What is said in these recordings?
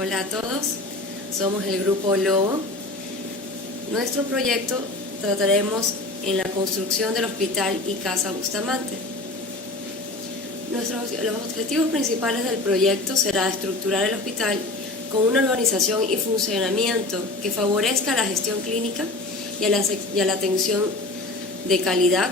Hola a todos, somos el Grupo Lobo. Nuestro proyecto trataremos en la construcción del Hospital y Casa Bustamante. Los objetivos principales del proyecto será estructurar el hospital con una organización y funcionamiento que favorezca la gestión clínica y a la atención de calidad,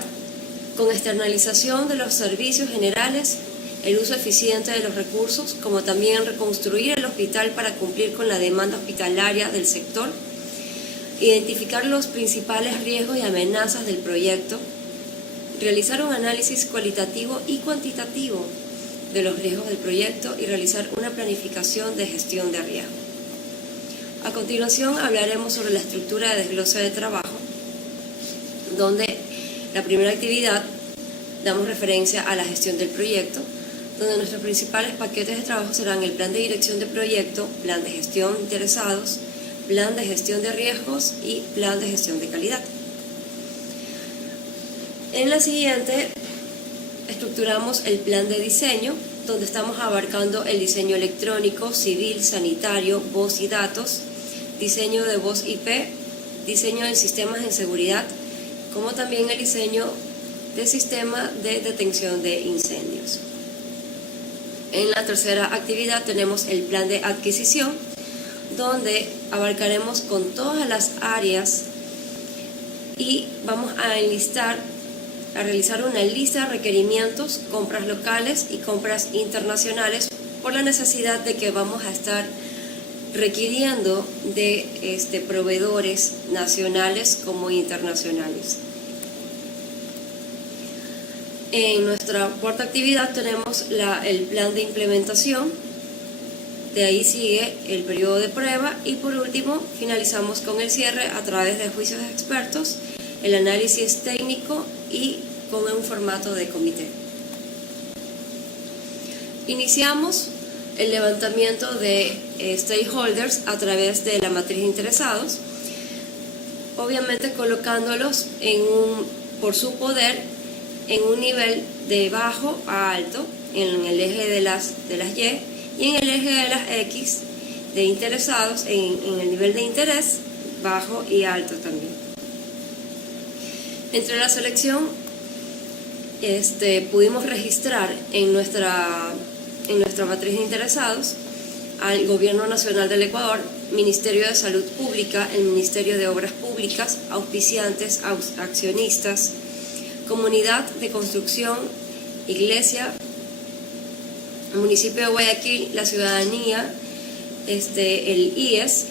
con externalización de los servicios generales, el uso eficiente de los recursos, como también reconstruir el hospital para cumplir con la demanda hospitalaria del sector, identificar los principales riesgos y amenazas del proyecto, realizar un análisis cualitativo y cuantitativo de los riesgos del proyecto y realizar una planificación de gestión de riesgo. A continuación hablaremos sobre la estructura de desglose de trabajo, donde la primera actividad damos referencia a la gestión del proyecto, donde nuestros principales paquetes de trabajo serán el plan de dirección de proyecto, plan de gestión de interesados, plan de gestión de riesgos y plan de gestión de calidad. En la siguiente estructuramos el plan de diseño, donde estamos abarcando el diseño electrónico, civil, sanitario, voz y datos, diseño de voz IP, diseño de sistemas de seguridad, como también el diseño del sistema de detención de incendios. En la tercera actividad tenemos el plan de adquisición, donde abarcaremos con todas las áreas y vamos a realizar una lista de requerimientos, compras locales y compras internacionales, por la necesidad de que vamos a estar requiriendo de proveedores nacionales como internacionales. En nuestra cuarta actividad tenemos el plan de implementación, de ahí sigue el periodo de prueba y por último finalizamos con el cierre a través de juicios de expertos, el análisis técnico y con un formato de comité. Iniciamos el levantamiento de stakeholders a través de la matriz de interesados, obviamente colocándolos por su poder en un nivel de bajo a alto, en el eje de las Y, y en el eje de las X de interesados, en el nivel de interés, bajo y alto también. Entre la selección pudimos registrar en nuestra matriz de interesados al Gobierno Nacional del Ecuador, Ministerio de Salud Pública, el Ministerio de Obras Públicas, auspiciantes, accionistas, Comunidad de Construcción, Iglesia, Municipio de Guayaquil, la ciudadanía, el IES,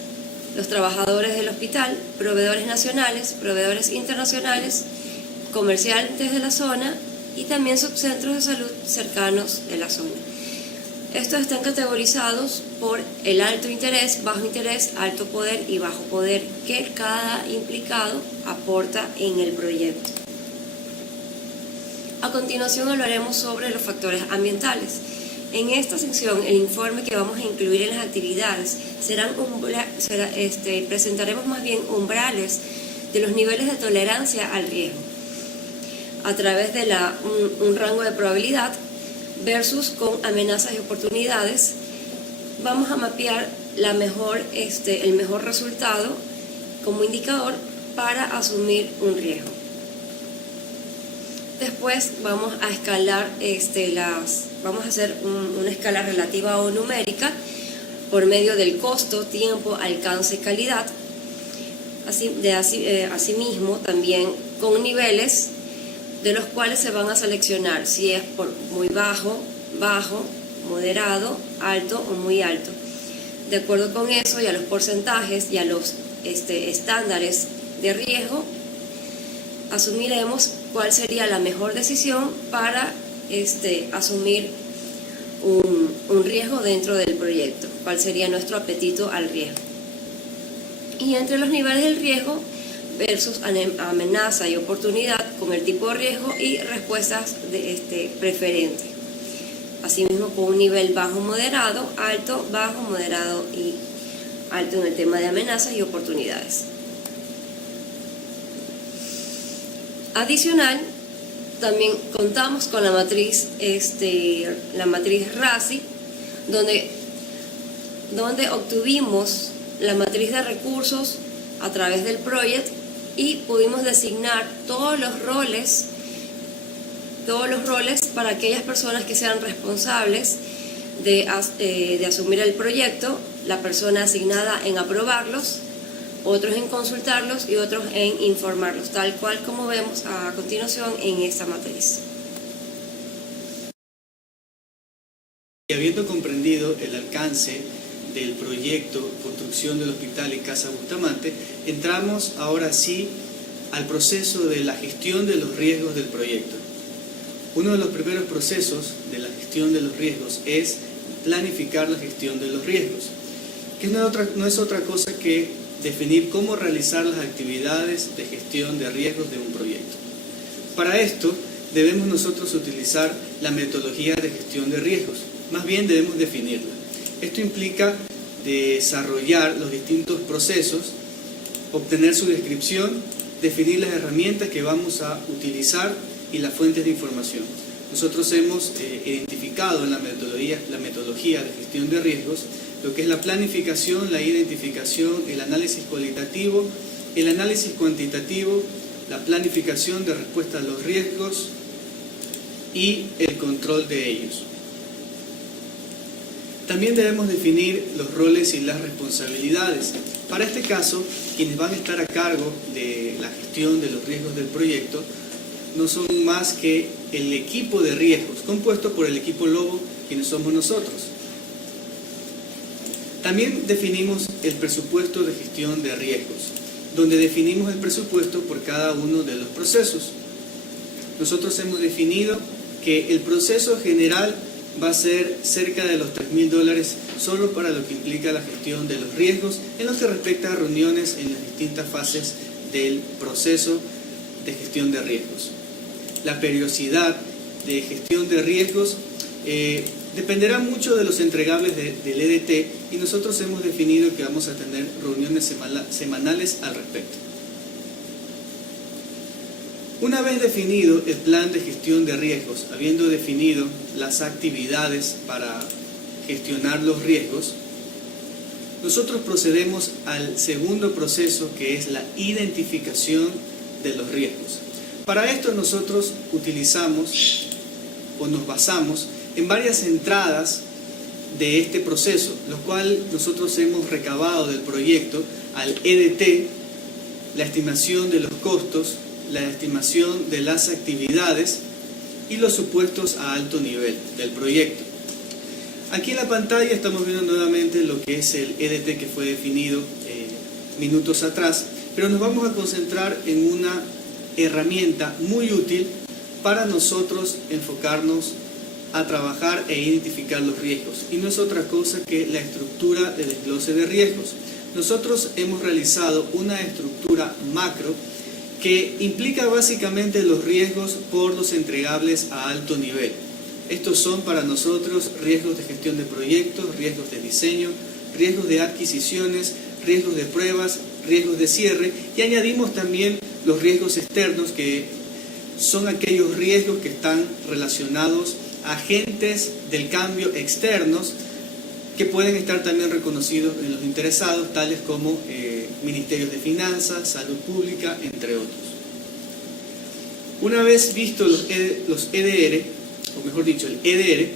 los trabajadores del hospital, proveedores nacionales, proveedores internacionales, comerciantes de la zona y también subcentros de salud cercanos de la zona. Estos están categorizados por el alto interés, alto poder y bajo poder que cada implicado aporta en el proyecto. A continuación hablaremos sobre los factores ambientales. En esta sección, el informe que vamos a incluir en las actividades presentaremos más bien umbrales de los niveles de tolerancia al riesgo, a través de un rango de probabilidad versus con amenazas y oportunidades. Vamos a mapear el mejor resultado como indicador para asumir un riesgo. Después vamos a escalar vamos a hacer una escala relativa o numérica por medio del costo, tiempo, alcance y calidad. Asimismo, también con niveles de los cuales se van a seleccionar si es por muy bajo, moderado, alto o muy alto. De acuerdo con eso y a los porcentajes y a los estándares de riesgo, asumiremos cuál sería la mejor decisión para asumir un riesgo dentro del proyecto, cuál sería nuestro apetito al riesgo. Y entre los niveles del riesgo versus amenaza y oportunidad con el tipo de riesgo y respuestas preferentes. Asimismo con un nivel bajo moderado, alto, bajo, moderado y alto en el tema de amenazas y oportunidades. Adicional, también contamos con la matriz RACI, donde donde obtuvimos la matriz de recursos a través del proyecto y pudimos designar todos los roles para aquellas personas que sean responsables de asumir el proyecto, la persona asignada en aprobarlos, otros en consultarlos y otros en informarlos, tal cual como vemos a continuación en esta matriz. Y habiendo comprendido el alcance del proyecto Construcción del Hospital y Casa Bustamante, entramos ahora sí al proceso de la gestión de los riesgos del proyecto. Uno de los primeros procesos de la gestión de los riesgos es planificar la gestión de los riesgos, que no es otra cosa que definir cómo realizar las actividades de gestión de riesgos de un proyecto. Para esto debemos nosotros utilizar la metodología de gestión de riesgos, más bien debemos definirla. Esto implica desarrollar los distintos procesos, obtener su descripción, definir las herramientas que vamos a utilizar y las fuentes de información. Nosotros hemos identificado en la metodología de gestión de riesgos lo que es la planificación, la identificación, el análisis cualitativo, el análisis cuantitativo, la planificación de respuesta a los riesgos y el control de ellos. También debemos definir los roles y las responsabilidades. Para este caso, quienes van a estar a cargo de la gestión de los riesgos del proyecto no son más que el equipo de riesgos, compuesto por el equipo Lobo, quienes somos nosotros. También definimos el presupuesto de gestión de riesgos, donde definimos el presupuesto por cada uno de los procesos. Nosotros hemos definido que el proceso general va a ser cerca de los $3.000 solo para lo que implica la gestión de los riesgos en lo que respecta a reuniones en las distintas fases del proceso de gestión de riesgos. La periodicidad de gestión de riesgos dependerá mucho de los entregables del EDT y nosotros hemos definido que vamos a tener reuniones semanales al respecto. Una vez definido el plan de gestión de riesgos, habiendo definido las actividades para gestionar los riesgos, nosotros procedemos al segundo proceso, que es la identificación de los riesgos. Para esto nosotros utilizamos o nos basamos en varias entradas de este proceso, lo cual nosotros hemos recabado del proyecto al EDT, la estimación de los costos, la estimación de las actividades y los supuestos a alto nivel del proyecto. Aquí en la pantalla estamos viendo nuevamente lo que es el EDT que fue definido minutos atrás, pero nos vamos a concentrar en una herramienta muy útil para nosotros enfocarnos a trabajar e identificar los riesgos, y no es otra cosa que la estructura de desglose de riesgos. Nosotros hemos realizado una estructura macro que implica básicamente los riesgos por los entregables a alto nivel. Estos son para nosotros riesgos de gestión de proyectos, riesgos de diseño, riesgos de adquisiciones, riesgos de pruebas, riesgos de cierre, y añadimos también los riesgos externos, que son aquellos riesgos que están relacionados a agentes del cambio externos que pueden estar también reconocidos en los interesados, tales como ministerios de finanzas, salud pública, entre otros. Una vez vistos los EDR, o mejor dicho, el EDR,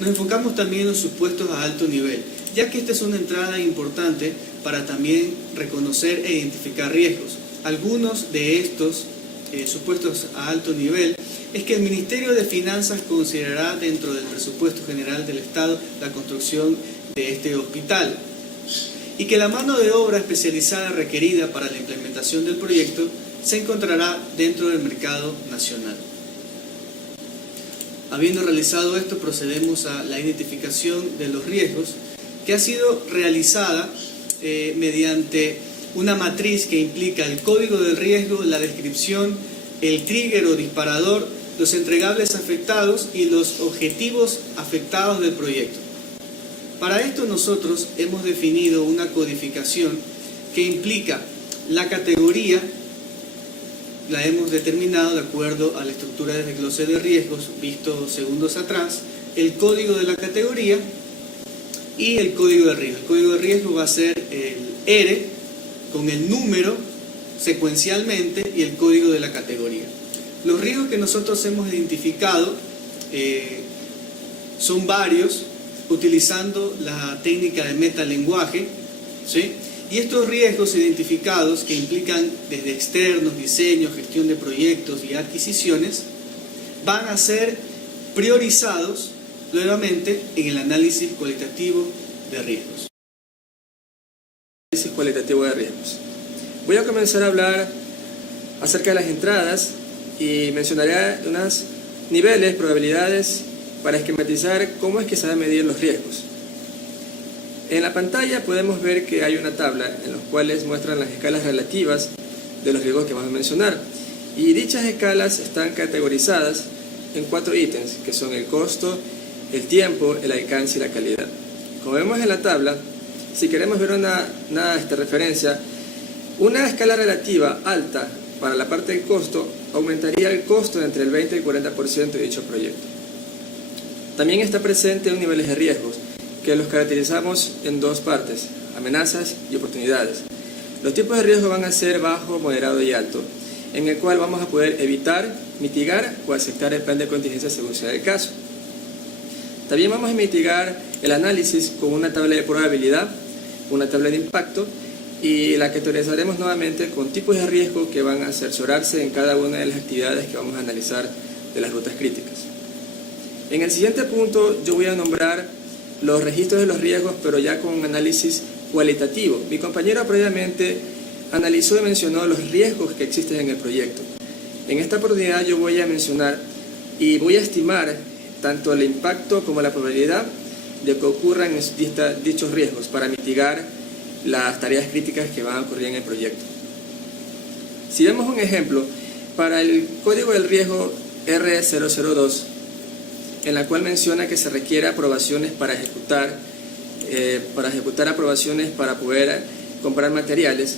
nos enfocamos también en los supuestos a alto nivel, ya que esta es una entrada importante para también reconocer e identificar riesgos. Algunos de estos supuestos a alto nivel es que el Ministerio de Finanzas considerará dentro del presupuesto general del Estado la construcción de este hospital, y que la mano de obra especializada requerida para la implementación del proyecto se encontrará dentro del mercado nacional. Habiendo realizado esto, procedemos a la identificación de los riesgos, que ha sido realizada mediante una matriz que implica el código del riesgo, la descripción, el trigger o disparador, los entregables afectados y los objetivos afectados del proyecto. Para esto nosotros hemos definido una codificación que implica la categoría, la hemos determinado de acuerdo a la estructura de desglose de riesgos visto segundos atrás, el código de la categoría, y el código de riesgo. El código de riesgo va a ser el R con el número secuencialmente y el código de la categoría. Los riesgos que nosotros hemos identificado son varios, utilizando la técnica de metalenguaje, ¿sí? Y estos riesgos identificados, que implican desde externos, diseño, gestión de proyectos y adquisiciones, van a ser priorizados nuevamente en el análisis cualitativo de riesgos. Análisis cualitativo de riesgos. Voy a comenzar a hablar acerca de las entradas y mencionaré unos niveles, probabilidades, para esquematizar cómo es que se van a medir los riesgos. En la pantalla podemos ver que hay una tabla en la cual muestran las escalas relativas de los riesgos que vamos a mencionar. Y dichas escalas están categorizadas en 4 ítems, que son el costo, el tiempo, el alcance y la calidad. Como vemos en la tabla, si queremos ver una referencia, una escala relativa alta para la parte del costo aumentaría el costo entre el 20 y el 40% de dicho proyecto. También está presente un nivel de riesgos, que los caracterizamos en 2 partes, amenazas y oportunidades. Los tipos de riesgo van a ser bajo, moderado y alto, en el cual vamos a poder evitar, mitigar o aceptar el plan de contingencia según sea el caso. También vamos a mitigar el análisis con una tabla de probabilidad, una tabla de impacto, y la categorizaremos nuevamente con tipos de riesgo que van a cerciorarse en cada una de las actividades que vamos a analizar de las rutas críticas. En el siguiente punto yo voy a nombrar los registros de los riesgos, pero ya con un análisis cualitativo. Mi compañero previamente analizó y mencionó los riesgos que existen en el proyecto. En esta oportunidad yo voy a mencionar y voy a estimar tanto el impacto como la probabilidad de que ocurran dichos riesgos para mitigar las tareas críticas que van a ocurrir en el proyecto. Si vemos un ejemplo, para el código del riesgo R002, en la cual menciona que se requiere aprobaciones para ejecutar aprobaciones para poder comprar materiales.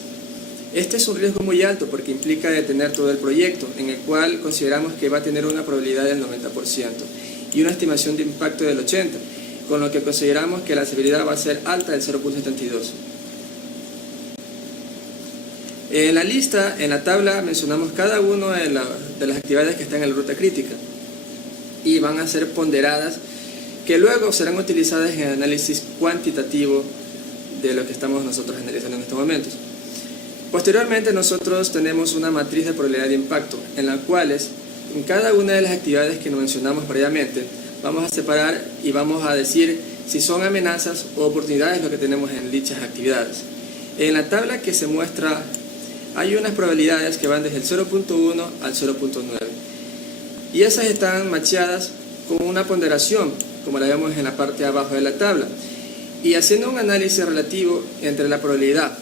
Este es un riesgo muy alto porque implica detener todo el proyecto, en el cual consideramos que va a tener una probabilidad del 90% y una estimación de impacto del 80%, con lo que consideramos que la severidad va a ser alta del 0.72. En la lista, en la tabla, mencionamos cada una de las actividades que están en la ruta crítica y van a ser ponderadas, que luego serán utilizadas en el análisis cuantitativo de lo que estamos nosotros analizando en estos momentos. Posteriormente nosotros tenemos una matriz de probabilidad de impacto, en la cual en cada una de las actividades que nos mencionamos previamente vamos a separar y vamos a decir si son amenazas o oportunidades lo que tenemos en dichas actividades. En la tabla que se muestra hay unas probabilidades que van desde el 0.1 al 0.9 y esas están macheadas con una ponderación, como la vemos en la parte de abajo de la tabla, y haciendo un análisis relativo entre la probabilidad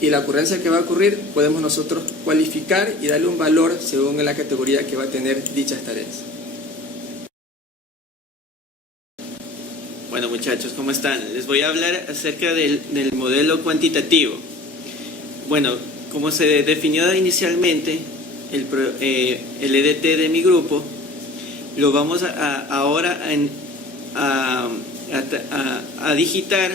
y la ocurrencia que va a ocurrir, podemos nosotros cualificar y darle un valor según la categoría que va a tener dichas tareas. Bueno muchachos, ¿cómo están? Les voy a hablar acerca del modelo cuantitativo. Bueno, como se definió inicialmente, el EDT de mi grupo, lo vamos ahora a digitar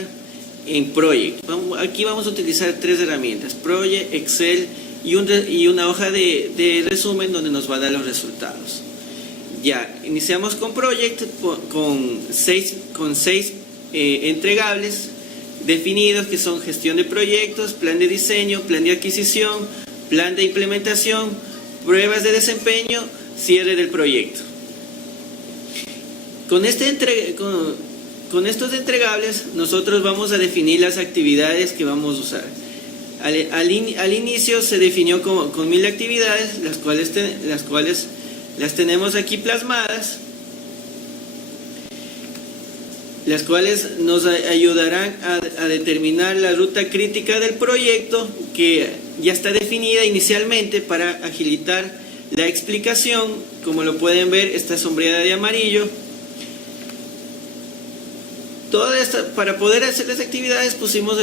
en Project. Aquí vamos a utilizar 3 herramientas: Project, Excel y una hoja de resumen donde nos va a dar los resultados. Ya, iniciamos con Project con seis entregables definidos, que son gestión de proyectos, plan de diseño, plan de adquisición, plan de implementación, pruebas de desempeño, cierre del proyecto. Con estos entregables nosotros vamos a definir las actividades que vamos a usar. Al inicio se definió con 1000 actividades, las cuales las tenemos aquí plasmadas, las cuales nos ayudarán a determinar la ruta crítica del proyecto, que ya está definida inicialmente para agilitar la explicación. Como lo pueden ver, está sombreada de amarillo. Para poder hacer las actividades pusimos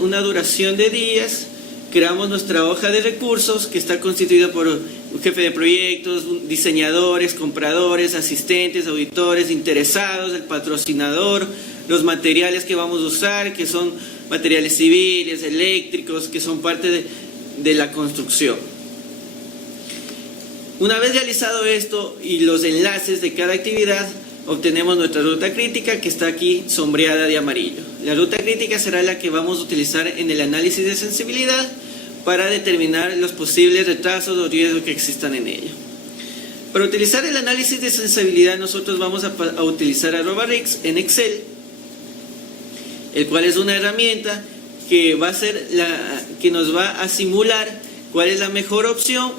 una duración de días, creamos nuestra hoja de recursos, que está constituida por un jefe de proyectos, diseñadores, compradores, asistentes, auditores, interesados, el patrocinador, los materiales que vamos a usar, que son materiales civiles, eléctricos, que son parte de la construcción. Una vez realizado esto y los enlaces de cada actividad, obtenemos nuestra ruta crítica, que está aquí sombreada de amarillo. La ruta crítica será la que vamos a utilizar en el análisis de sensibilidad para determinar los posibles retrasos o riesgos que existan en ella. Para utilizar el análisis de sensibilidad, nosotros vamos a utilizar @RIX en Excel, el cual es una herramienta que que nos va a simular cuál es la mejor opción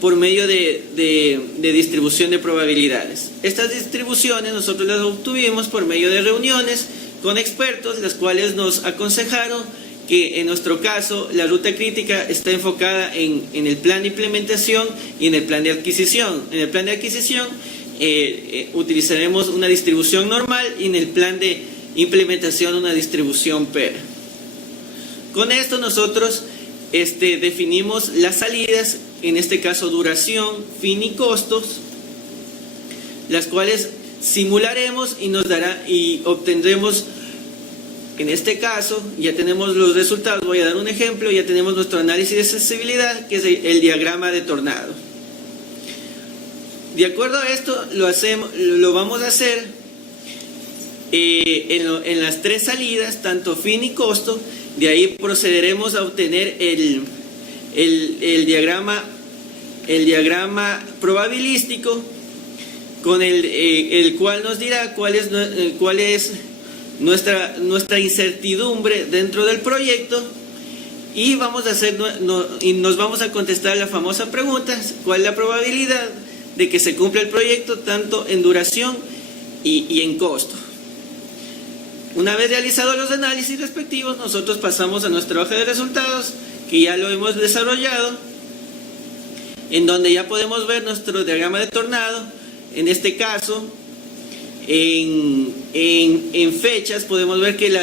por medio de distribución de probabilidades. Estas distribuciones nosotros las obtuvimos por medio de reuniones con expertos, las cuales nos aconsejaron que en nuestro caso la ruta crítica está enfocada en el plan de implementación y en el plan de adquisición. En el plan de adquisición utilizaremos una distribución normal y en el plan de implementación una distribución PER. Con esto nosotros definimos las salidas, en este caso duración, fin y costos, las cuales simularemos y obtendremos. En este caso ya tenemos los resultados. Voy a dar un ejemplo. Ya tenemos nuestro análisis de sensibilidad, que es el diagrama de tornado. De acuerdo a esto lo vamos a hacer en las tres salidas, tanto fin y costo. De ahí procederemos a obtener el diagrama probabilístico, con el cual nos dirá cuál es nuestra incertidumbre dentro del proyecto, y nos vamos a contestar la famosa pregunta: ¿cuál es la probabilidad de que se cumpla el proyecto tanto en duración y en costo? Una vez realizados los análisis respectivos, nosotros pasamos a nuestra hoja de resultados, que ya lo hemos desarrollado, en donde ya podemos ver nuestro diagrama de tornado. En este caso, en fechas podemos ver que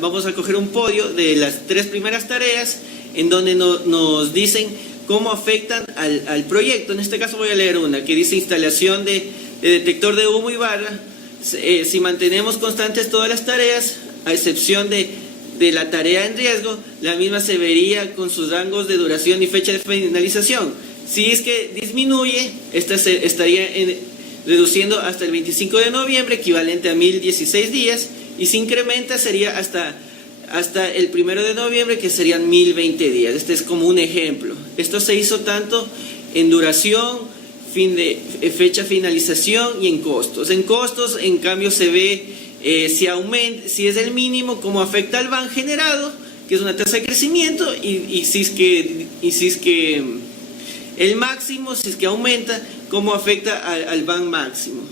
vamos a coger un podio de las tres primeras tareas, en donde nos dicen cómo afectan al proyecto. En este caso voy a leer una que dice: instalación de detector de humo y barra. Si mantenemos constantes todas las tareas, a excepción de la tarea en riesgo, la misma se vería con sus rangos de duración y fecha de finalización. Si es que disminuye, esta se estaría reduciendo hasta el 25 de noviembre, equivalente a 1016 días, y si incrementa sería hasta el 1 de noviembre, que serían 1020 días. Este es como un ejemplo. Esto se hizo tanto en duración, fecha de finalización y en costos. En costos, en cambio, se ve si es el mínimo, cómo afecta al van generado, que es una tasa de crecimiento, y si es que el máximo, si es que aumenta, cómo afecta al van máximo.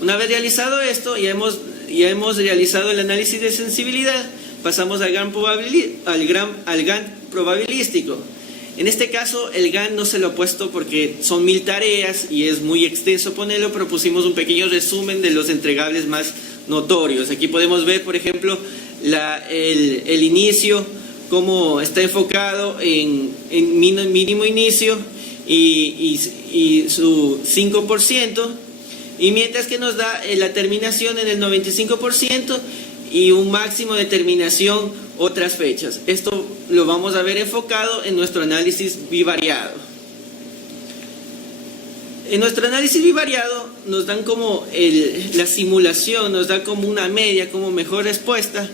Una vez realizado esto, ya hemos realizado el análisis de sensibilidad, pasamos al GAN probabilístico. En este caso el GAN no se lo he puesto porque son 1000 tareas y es muy extenso ponerlo, pero pusimos un pequeño resumen de los entregables más notorios. Aquí podemos ver, por ejemplo, el inicio, cómo está enfocado en mínimo inicio y su 5%, y mientras que nos da la terminación en el 95% y un máximo de terminación otras fechas. Esto lo vamos a ver enfocado en nuestro análisis bivariado. En nuestro análisis bivariado nos dan como la simulación, nos da como una media, como mejor respuesta,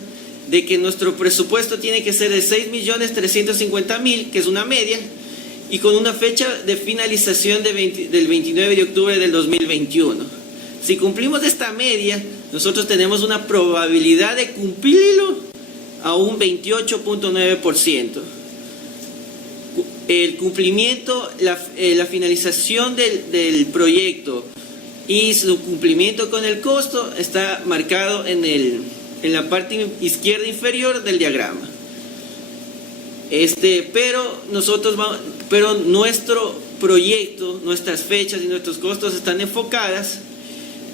de que nuestro presupuesto tiene que ser de 6.350.000, que es una media, y con una fecha de finalización del 29 de octubre del 2021. Si cumplimos esta media, nosotros tenemos una probabilidad de cumplirlo a un 28.9%. El cumplimiento, la finalización del proyecto y su cumplimiento con el costo está marcado en la parte izquierda inferior del diagrama. Pero nuestro proyecto, nuestras fechas y nuestros costos están enfocadas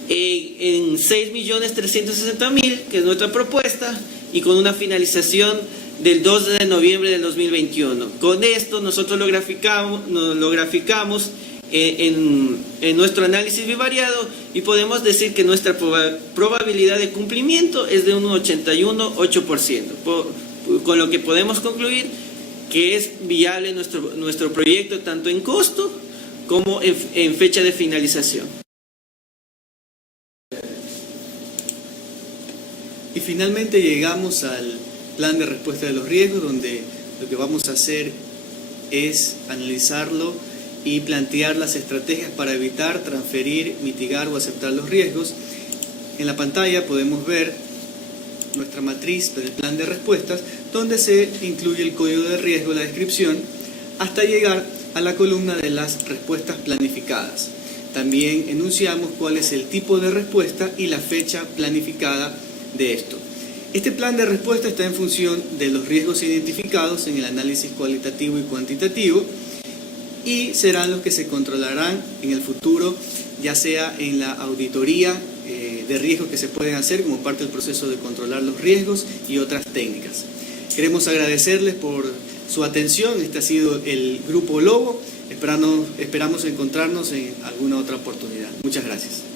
en 6.360.000, que es nuestra propuesta, y con una finalización del 2 de noviembre del 2021. Con esto nosotros lo graficamos en nuestro análisis bivariado y podemos decir que nuestra probabilidad de cumplimiento es de un 81,8%, con lo que podemos concluir que es viable nuestro proyecto tanto en costo como en fecha de finalización. Y finalmente llegamos al plan de respuesta de los riesgos, donde lo que vamos a hacer es analizarlo y plantear las estrategias para evitar, transferir, mitigar o aceptar los riesgos. En la pantalla podemos ver nuestra matriz del plan de respuestas, donde se incluye el código de riesgo, la descripción, hasta llegar a la columna de las respuestas planificadas. También enunciamos cuál es el tipo de respuesta y la fecha planificada de esto. Este plan de respuesta está en función de los riesgos identificados en el análisis cualitativo y cuantitativo y serán los que se controlarán en el futuro, ya sea en la auditoría de riesgos que se pueden hacer como parte del proceso de controlar los riesgos y otras técnicas. Queremos agradecerles por su atención. Este ha sido el Grupo Lobo. Esperamos encontrarnos en alguna otra oportunidad. Muchas gracias.